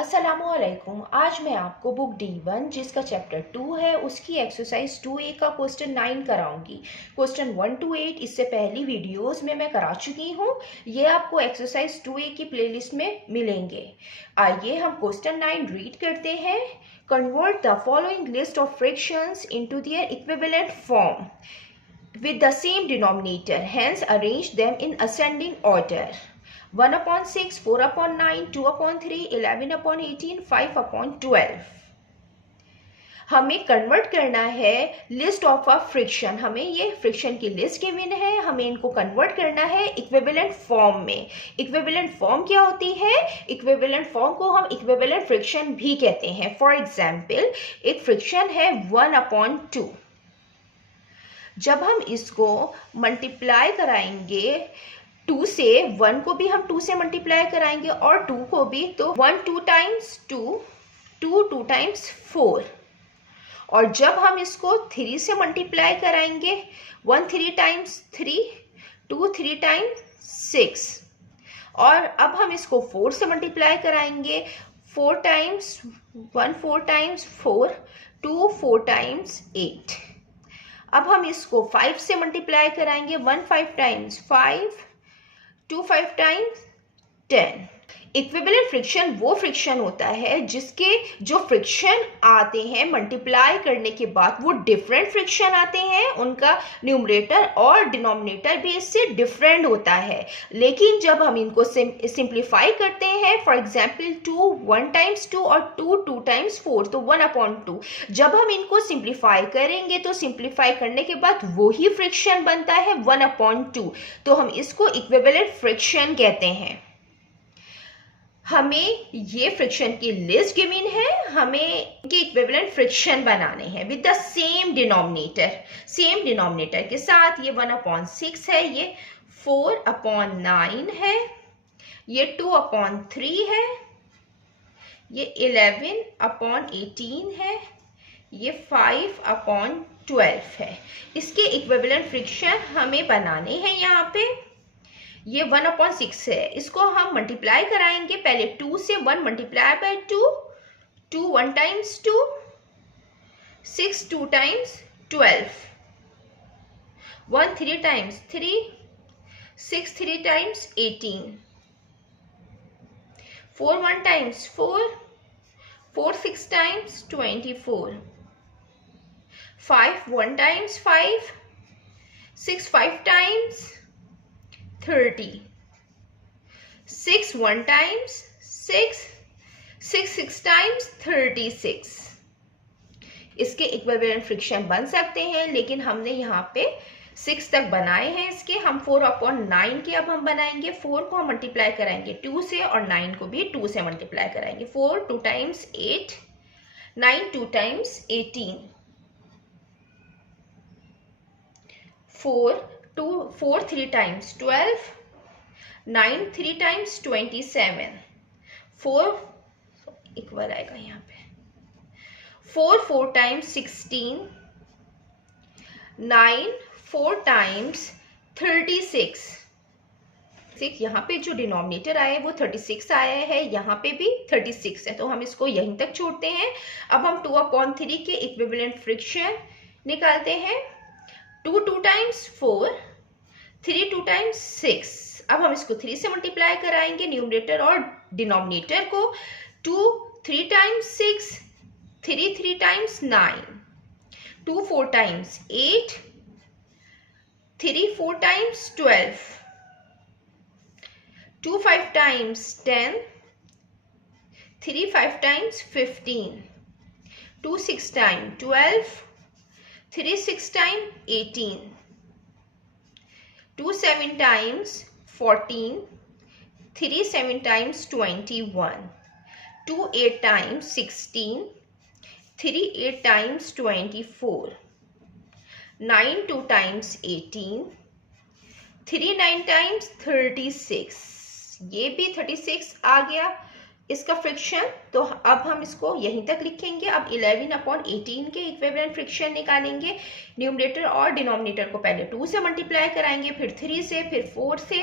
अस्सलामुअलैकुम। आज मैं आपको बुक D1 जिसका चैप्टर 2 है उसकी एक्सरसाइज 2A का क्वेश्चन 9 कराऊंगी। क्वेश्चन 1 to 8 इससे पहली वीडियोस में मैं करा चुकी हूँ। ये आपको एक्सरसाइज 2A की प्लेलिस्ट में मिलेंगे। आइए हम क्वेश्चन 9 रीड करते हैं। Convert the following list of fractions into their equivalent form with the same denominator, hence arrange them in ascending order. 1/6, 4/9, 2/3, 11/18, 5/12. हमें कन्वर्ट करना है लिस्ट ऑफ अ फ्रिक्शन। हमें ये फ्रिक्शन की लिस्ट गिवन है, हमें इनको कन्वर्ट करना है इक्विवेलेंट फॉर्म में। इक्विवेलेंट फॉर्म क्या होती है? इक्विवेलेंट फॉर्म को हम इक्विवेलेंट फ्रिक्शन भी कहते हैं। फॉर एग्जाम्पल, एक फ्रिक्शन है 1/2। जब हम इसको मल्टीप्लाई कराएंगे 2 से, 1 को भी हम 2 से मल्टीप्लाई कराएंगे और 2 को भी, तो 1 2 टाइम्स 2, 2 2 टाइम्स 4। और जब हम इसको 3 से मल्टीप्लाई कराएंगे 1 3 टाइम्स 3, 2 3 टाइम्स 6। और अब हम इसको 4 से मल्टीप्लाई कराएंगे 4 टाइम्स 1 4 टाइम्स 4, 2 4 टाइम्स 8। अब हम इसको 5 से मल्टीप्लाई कराएंगे 1 5 टाइम्स 5, 2 5 टाइम्स 10। इक्विवेलेंट फ्रिक्शन वो फ्रिक्शन होता है जिसके जो फ्रिक्शन आते हैं मल्टीप्लाई करने के बाद वो डिफरेंट फ्रिक्शन आते हैं, उनका न्यूमरेटर और डिनोमिनेटर भी इससे डिफरेंट होता है। लेकिन जब हम इनको सिंप्लीफाई करते हैं, फॉर एग्जांपल 2 1 टाइम्स 2 और 2 2 टाइम्स 4, तो 1/2। जब हम इनको सिंप्लीफाई करेंगे तो सिंप्लीफाई करने के बाद वही फ्रिक्शन बनता है 1/2। तो हम इसको इक्विवेलेंट फ्रिक्शन कहते हैं। हमें ये फ्रिक्शन की लिस्ट गिवन है, हमें इनके इक्विवेलेंट फ्रिक्शन बनाने हैं with the same denominator. Same denominator के साथ ये 1/6 है, ये 4/9 है, ये 2/3 है, ये 11/18 है, ये 5/12 है। इसके इक्विवेलेंट फ्रिक्शन हमें बनाने हैं। यहाँ पे ये 1/6 है, इसको हम मल्टीप्लाई कराएंगे पहले 2 से। 1 multiply by 2, 2 1 times 2, 6 2 times 12, 1 3 times 3, 6 3 times 18, 4 1 times 4, 4 6 times 24, 5 1 times 5, 6 5 times 30, 6 1 times 6, 6 6 times 36। इसके इक्विवेलेंट फ्रिक्शन बन सकते हैं, लेकिन हमने यहाँ पे 6 तक बनाए हैं इसके। हम 4/9 के अब हम बनाएंगे। 4 को हम मल्टीप्लाई कराएंगे 2 से और 9 को भी 2 से मल्टीप्लाई कराएंगे। 4 2 times 8, 9 2 times 18, 4 3 times 12, 9 3 times 27, 4 equal आएगा यहाँ पे, 4 4 टाइम्स 16, 9 4 टाइम्स 36। यहाँ पे जो डिनोमिनेटर आया है वो 36 आया है, यहाँ पे भी 36 है, तो हम इसको यहीं तक छोड़ते हैं। अब हम 2/3 के इक्विवेलेंट फ्रिक्शन निकालते हैं। 2 2 टाइम्स 4, 3 2 टाइम्स 6। अब हम इसको 3 से मल्टीप्लाई कराएंगे न्यूमरेटर और डिनोमिनेटर को। 2 3 times 6, 3 3 times 9, 2 4 times 8, 3 4 times 12, 2 5 times 10, 3 5 times 15, 2 6 times 12, 3 6 times 18, 2 7 times 14, 3 7 times 21, 2 8 times 16, 3 8 times 24, 9 2 times 18, 3 9 times 36। ये भी 36 आ गया इसका फ्रिक्शन। तो अब हम इसको यहीं तक लिखेंगे। अब 11/18 के इक्विवेलेंट फ्रिक्शन निकालेंगे। न्यूमरेटर और डिनोमिनेटर को पहले 2 से मल्टीप्लाई कराएंगे, फिर 3 से, फिर 4 से।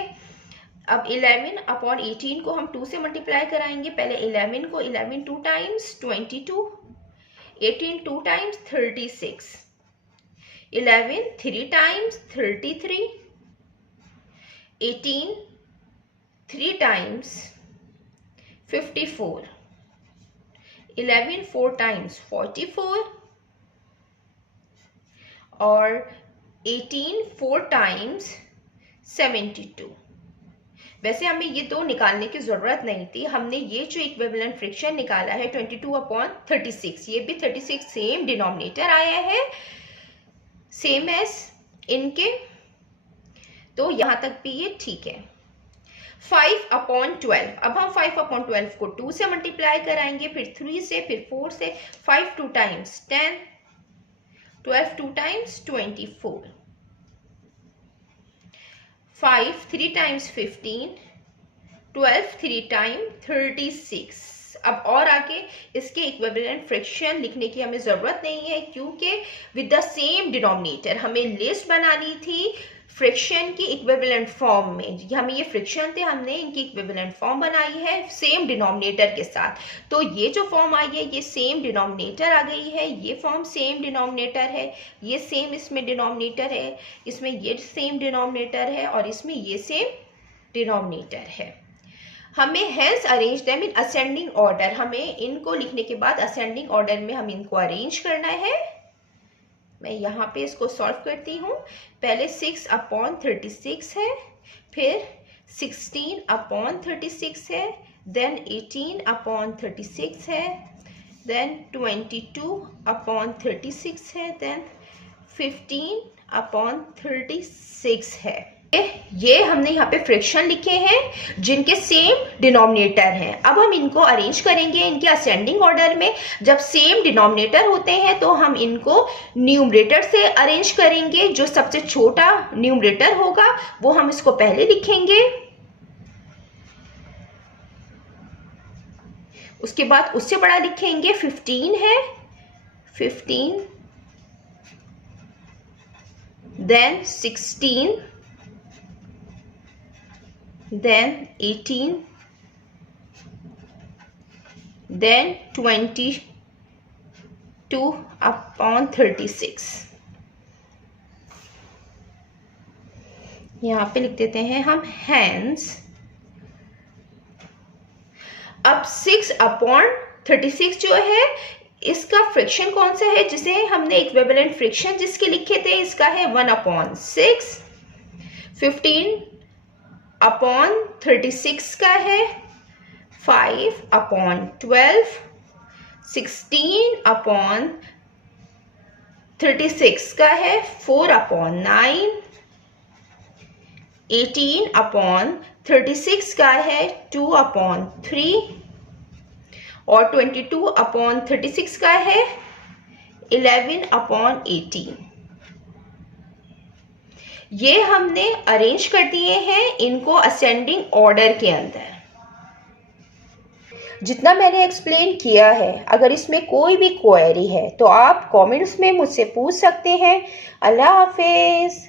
अब 11 अपॉन 18 को हम 2 से मल्टीप्लाई कराएंगे। पहले 11 को 11 2 times 22, 18 2 times 36, 11 3 times 33, 18 3 times 54, 11 4 times 44 और 18 4 टाइम्स 72। वैसे हमें ये दो निकालने की ज़रूरत नहीं थी, हमने ये जो इक्विवेलेंट फ्रिक्शन निकाला है 22 अपॉन 36, ये भी 36 सेम डिनोमिनेटर आया है, सेम एज इनके, तो यहाँ तक भी ये ठीक है। 5 अपॉन 12, अब हम 5 अपॉन 12 को 2 से मल्टीप्लाई कराएंगे, फिर 3 से, फिर 4 से। 5 2 टाइम्स 10, 12 2 टाइम्स 24, 5 3 टाइम्स 15, 12 3 टाइम 36। अब और आगे इसके इक्विवेलेंट फ्रिक्शन लिखने की हमें ज़रूरत नहीं है, क्योंकि विद द सेम डिनोमिनेटर हमें लिस्ट बनानी थी फ्रिक्शन की इक्विवेलेंट फॉर्म में। हमें ये फ्रिक्शन थे, हमने इनकी इक्विवेलेंट फॉर्म बनाई है सेम डिनोमिनेटर के साथ। तो ये जो फॉर्म आई है ये सेम डिनोमिनेटर आ गई है, ये फॉर्म सेम डिनोमिनेटर है, ये सेम इसमें डिनोमिनेटर है, इसमें ये सेम डिनोमिनेटर है और इसमें ये सेम डिनोमिनेटर है। हमें hence arrange them in ascending order, हमें इनको लिखने के बाद असेंडिंग ऑर्डर में हम इनको अरेंज करना है। मैं यहाँ पे इसको सॉल्व करती हूँ। पहले 6 अपॉन 36 है, फिर 16 अपॉन 36 है, देन 18 अपॉन 36 है, देन 22 अपॉन 36 है, देन 15 अपॉन 36 है। ये हमने यहाँ पे फ्रिक्शन लिखे हैं जिनके सेम डिनोमिनेटर हैं। अब हम इनको अरेंज करेंगे इनके असेंडिंग ऑर्डर में। जब सेम डिनोमिनेटर होते हैं तो हम इनको न्यूमरेटर से अरेंज करेंगे। जो सबसे छोटा न्यूमरेटर होगा वो हम इसको पहले लिखेंगे, उसके बाद उससे बड़ा लिखेंगे। 15 है, 15, देन 16, then 18, then 22 upon 36। यहाँ पे लिख देते हैं हम hence। अब 6 अपॉन 36 जो है इसका फ्रिक्शन कौन सा है जिसे हमने इक्विवेलेंट फ्रिक्शन जिसके लिखे थे, इसका है 1 अपॉन 6। 15 अपॉन 36 का है 5 अपॉन 12, 16 अपॉन 36 का है 4 अपॉन 9, 18 अपॉन 36 का है 2 अपॉन 3 और 22 अपॉन 36 का है 11 अपॉन 18। ये हमने अरेंज कर दिए हैं इनको असेंडिंग ऑर्डर के अंदर। जितना मैंने एक्सप्लेन किया है, अगर इसमें कोई भी क्वेरी है तो आप कमेंट्स में मुझसे पूछ सकते हैं। अल्लाह हाफिज़।